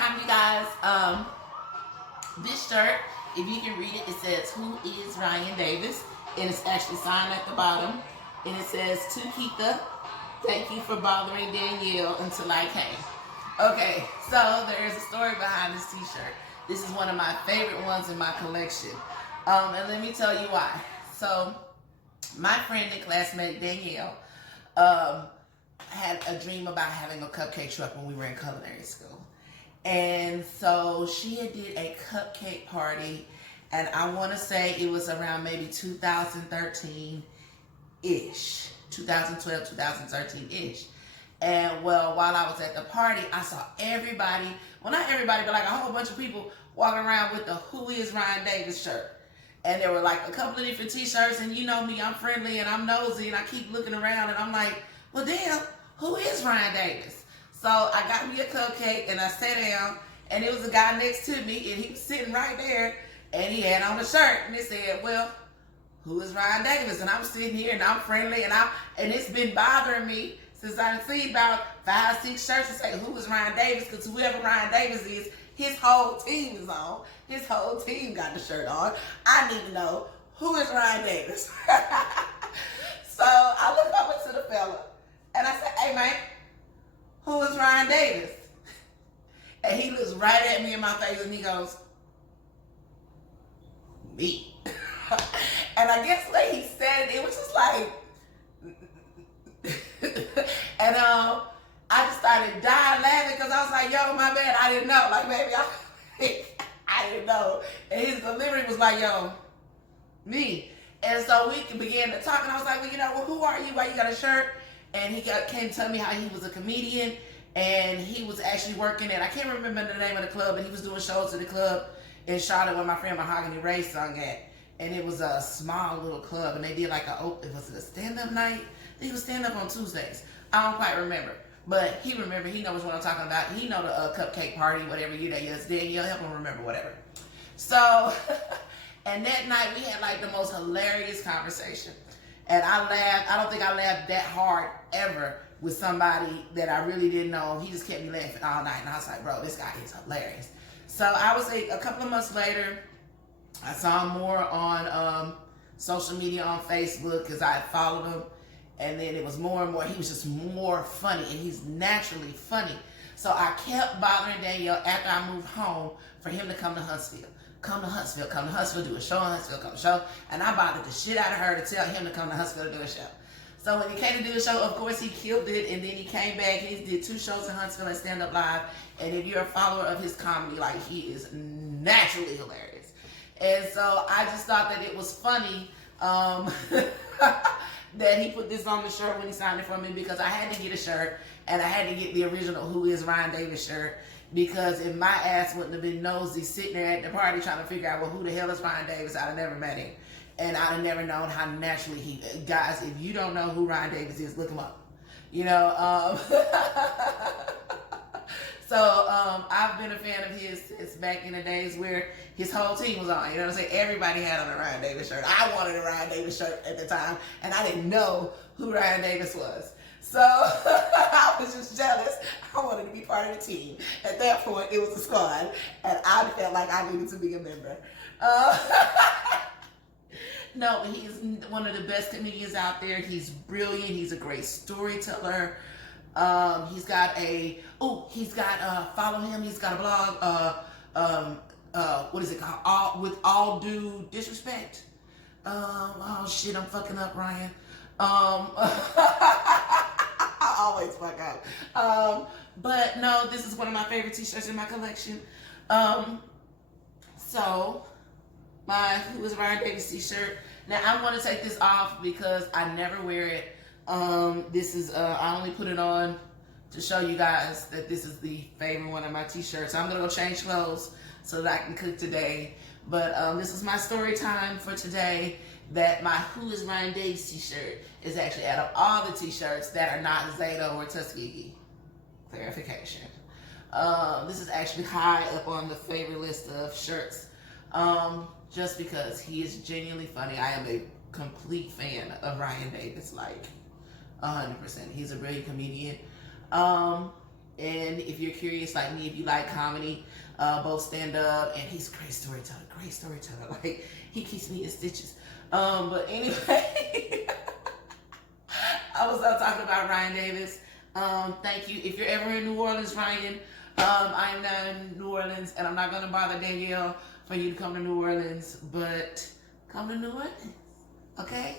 time, you guys. This shirt, if you can read it, it says, "Who is Ryan Davis?" And it's actually signed at the bottom. And it says, "To Keitha, thank you for bothering Danielle until I came." Okay, so there is a story behind this t-shirt. This is one of my favorite ones in my collection. And let me tell you why. So, my friend and classmate Danielle had a dream about having a cupcake truck when we were in culinary school. And so she had did a cupcake party, and I want to say it was around maybe 2013-ish. 2012, 2013-ish. And well, while I was at the party, I saw everybody, well not everybody, but like a whole bunch of people walking around with the "Who is Ryan Davis" shirt. And there were like a couple of different t-shirts, and you know me, I'm friendly and I'm nosy, and I keep looking around and I'm like, well damn, who is Ryan Davis? So I got me a cupcake and I sat down, and it was a guy next to me, and he was sitting right there, and he had on a shirt, and it said, well, who is Ryan Davis? And I'm sitting here and I'm friendly, and it's been bothering me since I've seen about 5, 6 shirts that say "Who is Ryan Davis?" Because whoever Ryan Davis is, his whole team is on. His whole team got the shirt on. I need to know, who is Ryan Davis? So I look over to the fella and I said, "Hey man, who is Ryan Davis?" And he looks right at me in my face and he goes, "Me." And I guess when he said it, it was just like, and I just started dying laughing because I was like, yo, my bad, I didn't know. Like, maybe I didn't know. And his delivery was like, yo, me. And so we began to talk, and I was like, well, who are you? Why you got a shirt? And he came to tell me how he was a comedian, and he was actually working at, I can't remember the name of the club, but he was doing shows at the club in Charlotte where my friend Mahogany Ray sung at. And it was a small little club, and they did like was it a stand-up night? He was stand-up on Tuesdays. I don't quite remember. But he knows what I'm talking about. He know the cupcake party, whatever year that is. Danielle, help him remember, whatever. So, and that night we had like the most hilarious conversation. And I laughed. I don't think I laughed that hard ever with somebody that I really didn't know. He just kept me laughing all night. And I was like, bro, this guy is hilarious. So I would say a couple of months later, I saw him more on social media, on Facebook, because I had followed him. And then it was more and more. He was just more funny, and he's naturally funny. So I kept bothering Danielle after I moved home for him to come to Huntsville. Come to Huntsville, do a show in Huntsville, come to show. And I bothered the shit out of her to tell him to come to Huntsville to do a show. So when he came to do the show, of course, he killed it. And then he came back, and he did 2 shows in Huntsville and Stand Up Live. And if you're a follower of his comedy, like, he is naturally hilarious. And so I just thought that it was funny that he put this on the shirt when he signed it for me, because I had to get a shirt, and I had to get the original "Who is Ryan Davis" shirt, because if my ass wouldn't have been nosy sitting there at the party trying to figure out, well, who the hell is Ryan Davis, I'd have never met him. And I'd have never known how naturally guys, if you don't know who Ryan Davis is, look him up. You know, so I've been a fan of his since back in the days where his whole team was on. You know what I'm saying? Everybody had on a Ryan Davis shirt. I wanted a Ryan Davis shirt at the time, and I didn't know who Ryan Davis was. So I was just jealous. I wanted to be part of the team. At that point, it was a squad, and I felt like I needed to be a member. No, but he's one of the best comedians out there. He's brilliant. He's a great storyteller. He's got follow him. He's got a blog, what is it called? With all due disrespect. Oh shit, I'm fucking up, Ryan. I always fuck up. But no, this is one of my favorite t-shirts in my collection. So my "Who is Ryan Davis" t-shirt. Now I'm going to take this off because I never wear it. This is, I only put it on to show you guys that this is the favorite one of my t-shirts. I'm going to go change clothes so that I can cook today. But this is my story time for today, that my "Who is Ryan Davis" t-shirt is actually out of all the t-shirts that are not Zato or Tuskegee. Clarification. This is actually high up on the favorite list of shirts, just because he is genuinely funny. I am a complete fan of Ryan Davis, like 100%. He's a brilliant comedian. And if you're curious like me, if you like comedy, both stand up, and he's a great storyteller, great storyteller. Like, he keeps me in stitches. But anyway, I was talking about Ryan Davis. Thank you. If you're ever in New Orleans, Ryan, I'm not in New Orleans, and I'm not going to bother Danielle for you to come to New Orleans, but come to New Orleans, okay?